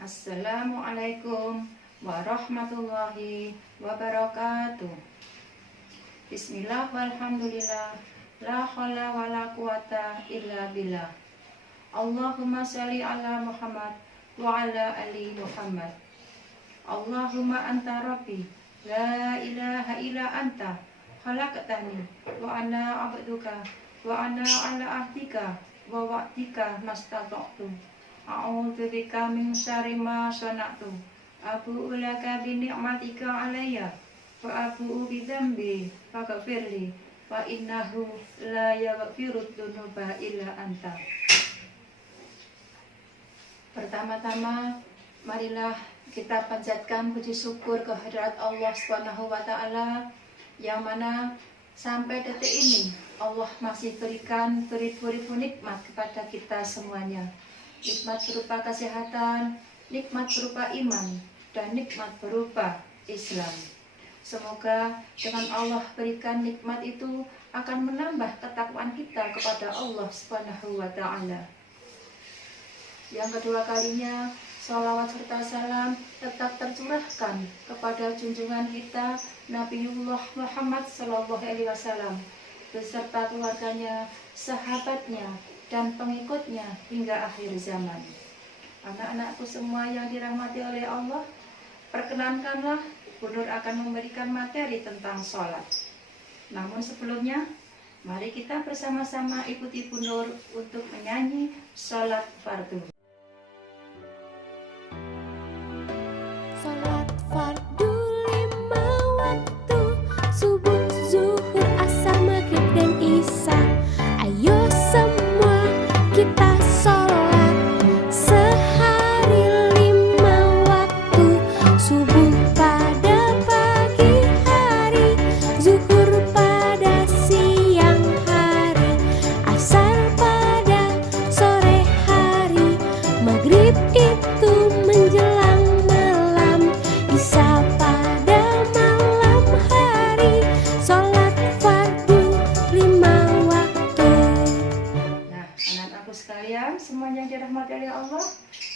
Assalamualaikum warahmatullahi wabarakatuh. Bismillah walhamdulillah, la haula wala quwata illa billah. Allahumma sholli ala Muhammad wa ala ali Muhammad. Allahumma anta rabbi, la ilaha illa anta, khalaqtani wa ana abduka wa ana ala ahdika wa wa'dika mastata'tu. A'udzu bika min syarri ma sana'tu. Abu'u laka bi ni'matika 'alayya wa abu'u bi dzambi faghfirli fa innahu la yaghfiru dzunuba illa anta. Pertama-tama marilah kita panjatkan puji syukur kehadirat Allah Subhanahu wa taala yang mana sampai detik ini Allah masih berikan beribu-ribu nikmat kepada kita semuanya. Nikmat berupa kesehatan, nikmat berupa iman, dan nikmat berupa Islam. Semoga dengan Allah berikan nikmat itu akan menambah ketakwaan kita kepada Allah Subhanahu wa taala. Yang kedua kalinya, sholawat serta salam tetap tercurahkan kepada junjungan kita Nabiullah Muhammad SAW beserta keluarganya, sahabatnya, dan pengikutnya hingga akhir zaman. Anak-anakku semua yang dirahmati oleh Allah, perkenankanlah Bu Nur akan memberikan materi tentang sholat. Namun sebelumnya, mari kita bersama-sama ikuti Bu Nur untuk menyanyi sholat fardu. Sholat fardu 5 waktu, subuh, zuhur, asar, maghrib, dan isya. Ayo semua kita sholat sehari 5 waktu. Subuh pada pagi hari, zuhur pada siang hari, asar pada sore hari, maghrib itu menjelang malam, isya pada malam hari. Sholat fardu 5 waktu. Nah, anak-anakku sekalian, semuanya yang dirahmati oleh Allah,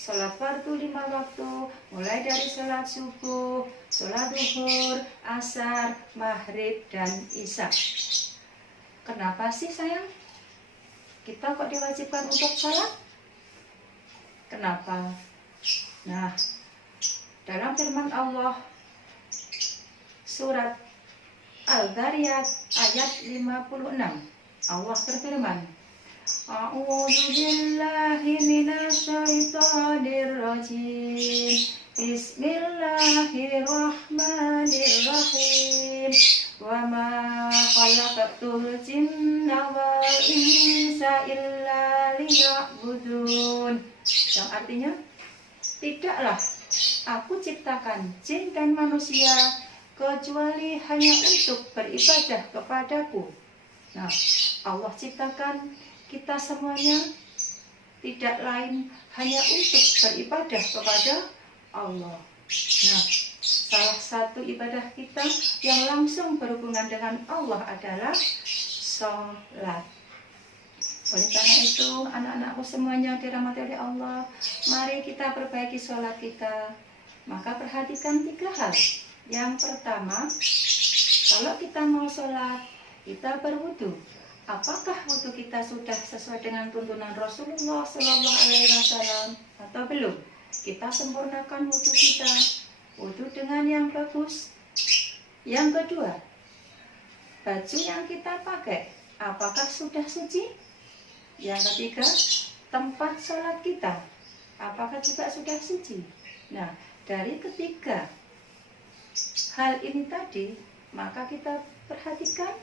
sholat fardu 5 waktu, mulai dari sholat subuh, sholat duhur, asar, maghrib, dan isya. Kenapa sih sayang? Kita kok diwajibkan untuk sholat? Kenapa? Nah, dalam firman Allah, surat Al-Dhariyat ayat 56, Allah berfirman, A'udzu billahi minasyaitonir rajim. Bismillahirrahmanirrahim. Wa ma khalaqtul jinna wal insa illa liya'budun. Yang artinya, tidaklah aku ciptakan jin dan manusia kecuali hanya untuk beribadah kepadaku. Nah, Allah ciptakan kita semuanya tidak lain hanya untuk beribadah kepada Allah. Nah, salah satu ibadah kita yang langsung berhubungan dengan Allah adalah sholat. Oleh karena itu, anak-anakku semuanya dirahmati oleh Allah, mari kita perbaiki sholat kita. Maka perhatikan 3 hal. Yang pertama, kalau kita mau sholat, kita berwudu. Apakah wudu kita sudah sesuai dengan tuntunan Rasulullah SAW atau belum? Kita sempurnakan wudu kita, wudu dengan yang bagus. Yang kedua, baju yang kita pakai, apakah sudah suci? Yang ketiga, tempat sholat kita, apakah juga sudah suci? Nah, dari ketiga hal ini tadi, maka kita perhatikan.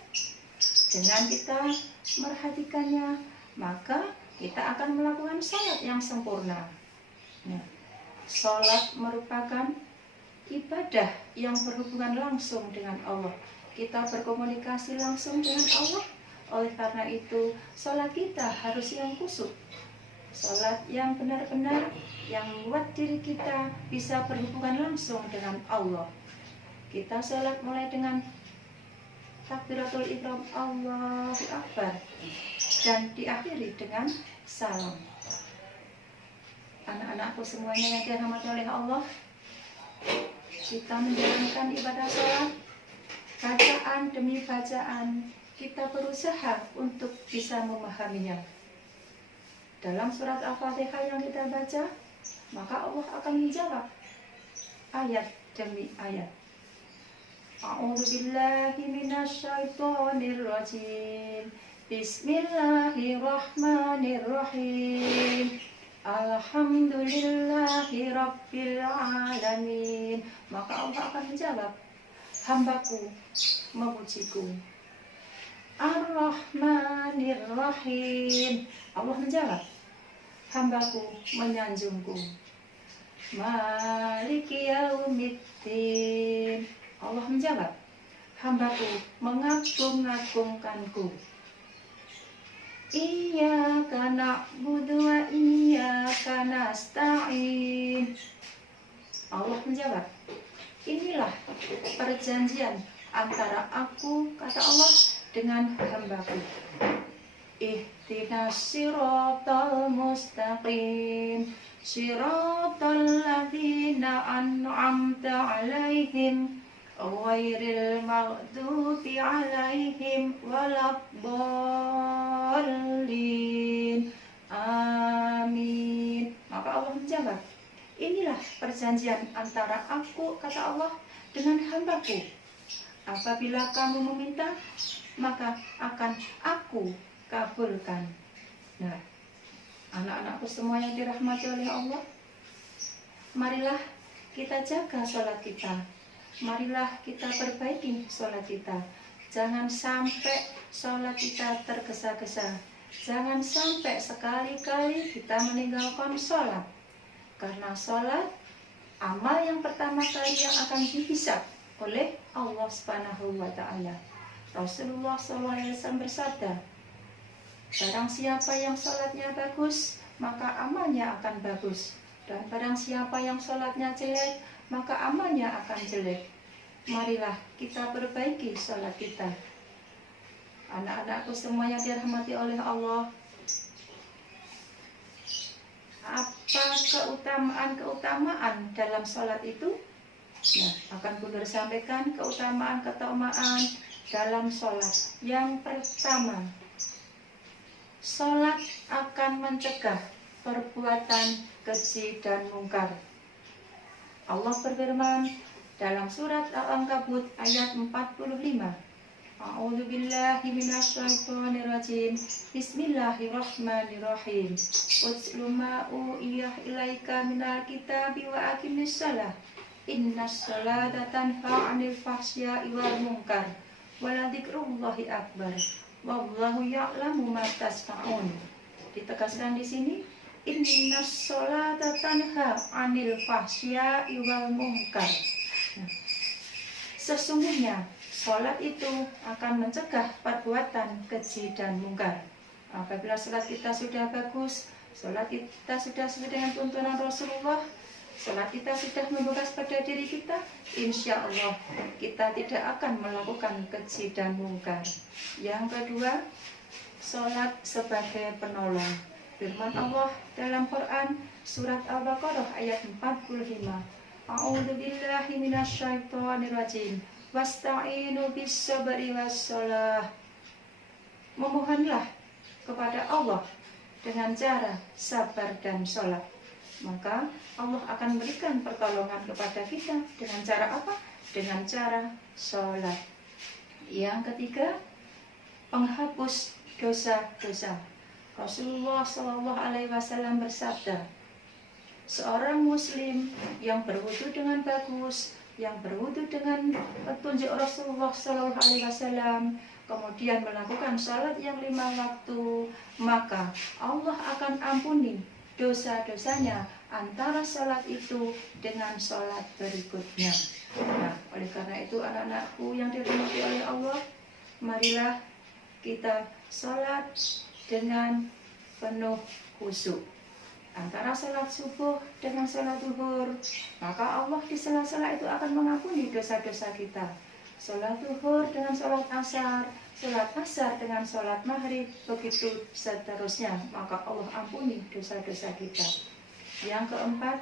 Dengan kita merhatikannya, maka kita akan melakukan sholat yang sempurna. Nah, sholat merupakan ibadah yang berhubungan langsung dengan Allah. Kita berkomunikasi langsung dengan Allah. Oleh karena itu, sholat kita harus yang khusyuk. Sholat yang benar-benar yang membuat diri kita bisa berhubungan langsung dengan Allah. Kita sholat mulai dengan takbiratul ihram, Allahu Akbar, dan diakhiri dengan salam. Anak-anakku semuanya yang dirahmati oleh Allah, kita menjalankan ibadah sholat, bacaan demi bacaan, kita berusaha untuk bisa memahaminya. Dalam surat Al-Fatihah yang kita baca, maka Allah akan menjawab ayat demi ayat. A'udzubillahi minasyaitonirrajim. Bismillahirrahmanirrahim. Alhamdulillahi rabbil alamin. Maka Allah akan menjawab, hambaku memujiku. Ar-Rahmanir-Rahim. Allah menjawab, hambaku menyanjungku. Maliki yaumiddin. Allah menjawab, hambaku mengagung-agungkanku. Iyyaka na'budu wa iyyaka nasta'in. Allah menjawab, inilah perjanjian antara aku, kata Allah, dengan hambaku. Ihdinas siratal mustaqim, siratal ladzina an'amta 'alaihim ghairil maghdubi 'alaihim waladdallin. Amin. Maka Allah menjawab, inilah perjanjian antara aku, kata Allah, dengan hambaku. Apabila kamu meminta, maka akan aku kabulkan. Nah, anak-anakku semua yang dirahmati oleh Allah, marilah kita jaga sholat kita. Marilah kita perbaiki sholat kita. Jangan sampai sholat kita tergesa-gesa. Jangan sampai sekali-kali kita meninggalkan sholat. Karena sholat, amal yang pertama kali yang akan dihisab oleh Allah Subhanahu wa Ta'ala. Rasulullah SAW bersabda, barang siapa yang sholatnya bagus, maka amalnya akan bagus. Dan barang siapa yang sholatnya jelek, maka amalnya akan jelek. Marilah kita perbaiki sholat kita. Anak-anakku semua yang dirahmati oleh Allah, apa keutamaan-keutamaan dalam sholat itu? Nah, akan Bunda sampaikan keutamaan-keutamaan dalam sholat. Yang pertama, sholat akan mencegah perbuatan keji dan mungkar. Allah berfirman dalam surat Al-Ankabut ayat 45. A'udzubillahi minasyaitonirrajim. Bismillahirrahmanirrahim. Utlu ma u'iyah ilaika minal kitabi wa aqimis shalah. Innas sholata tanha 'anil fahsya'i wal munkar. Wa la dzikrullahi akbar. Wallahu ya'lamu ma tasna'un. Ditegaskan di sini, innas sholata tanha 'anil fahsya'i wal munkar. Nah, sesungguhnya sholat itu akan mencegah perbuatan keji dan mungkar. Apabila sholat kita sudah bagus, sholat kita sudah sesuai dengan tuntunan Rasulullah, sholat kita sudah membekas pada diri kita, insya Allah kita tidak akan melakukan keji dan mungkar. Yang kedua, sholat sebagai penolong. Firman Allah dalam Quran surat Al-Baqarah ayat 45. A'udzubillahi minasyaitonirrajim. Wasta'inu bis-sabri was-shalah. Memohonlah kepada Allah dengan cara sabar dan sholat. Maka Allah akan memberikan pertolongan kepada kita dengan cara apa? Dengan cara sholat. Yang ketiga, penghapus dosa-dosa. Rasulullah SAW bersabda, seorang muslim yang berwudu dengan bagus, yang berwudu dengan petunjuk Rasulullah SAW, kemudian melakukan sholat yang 5 waktu, maka Allah akan ampuni dosa-dosanya antara sholat itu dengan sholat berikutnya. Nah, oleh karena itu anak-anakku yang dirahmati oleh Allah, marilah kita sholat dengan penuh khusyuk. Antara sholat subuh dengan sholat zuhur, maka Allah di sela-sela itu akan mengampuni dosa-dosa kita. Sholat zuhur dengan sholat asar, sholat asar dengan sholat maghrib, begitu seterusnya, maka Allah ampuni dosa-dosa kita. Yang keempat,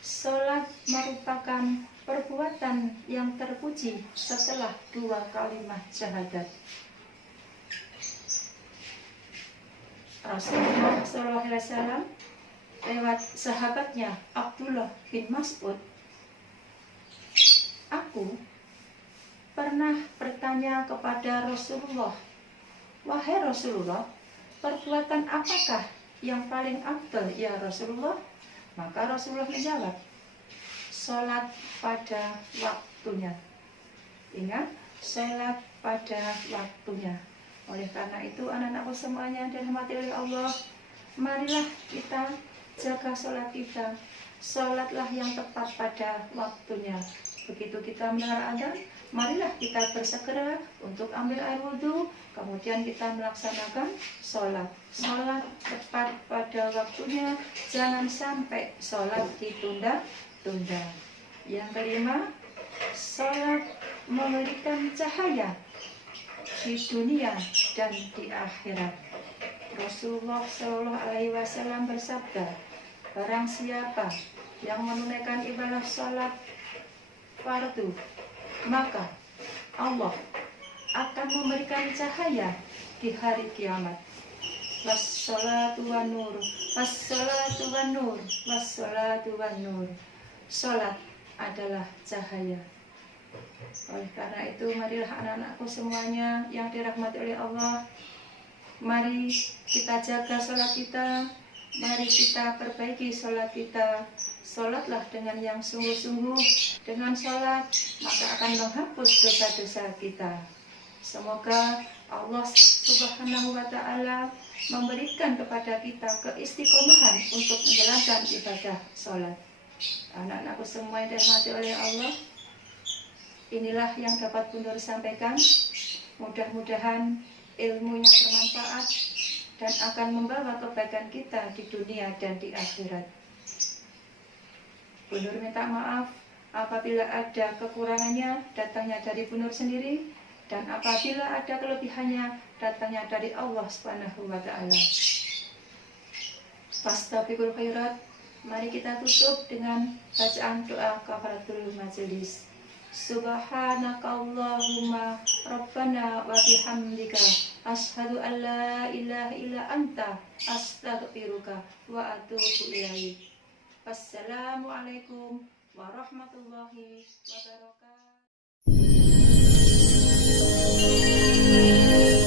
sholat merupakan perbuatan yang terpuji setelah 2 kalimat syahadat. Rasulullah SAW lewat sahabatnya Abdullah bin Mas'ud, aku pernah bertanya kepada Rasulullah, wahai Rasulullah, perbuatan apakah yang paling afdal ya Rasulullah? Maka Rasulullah menjawab, sholat pada waktunya. Ingat, sholat pada waktunya. Oleh karena itu anak-anakku semuanya dirahmati oleh Allah, marilah kita jaga sholat kita. Sholatlah yang tepat pada waktunya. Begitu kita mendengar adzan, marilah kita bersegera untuk ambil air wudhu, kemudian kita melaksanakan sholat. Sholat tepat pada waktunya, jangan sampai sholat ditunda-tunda. Yang kelima, sholat memberikan cahaya di dunia dan di akhirat. Rasulullah SAW bersabda, barang siapa yang menunaikan ibadah sholat fardu, maka Allah akan memberikan cahaya di hari kiamat. Wassalatu wan nur, wassalatu wan nur, wassalatu wan nur. Sholat adalah cahaya. Oleh karena itu, marilah anak-anakku semuanya yang dirahmati oleh Allah, mari kita jaga sholat kita, mari kita perbaiki sholat kita. Sholatlah dengan yang sungguh-sungguh. Dengan sholat maka akan menghapus dosa-dosa kita. Semoga Allah Subhanahu wa Ta'ala memberikan kepada kita keistiqomahan untuk menjalankan ibadah sholat. Anak-anakku semua yang dirahmati oleh Allah, inilah yang dapat Bunda sampaikan. Mudah-mudahan ilmunya bermanfaat dan akan membawa kebaikan kita di dunia dan di akhirat. Bu Nur minta maaf apabila ada kekurangannya, datangnya dari Bu Nur sendiri, dan apabila ada kelebihannya, datangnya dari Allah Subhanahu wa Ta'ala. Fastabiqul khairat. Mari kita tutup dengan bacaan doa kafaratul majelis. Subhanakallahumma rabbana wa bihamdika asyhadu an la ilaha illa anta astaghfiruka wa atubu ilaik. Wassalamualaikum warahmatullahi wabarakatuh.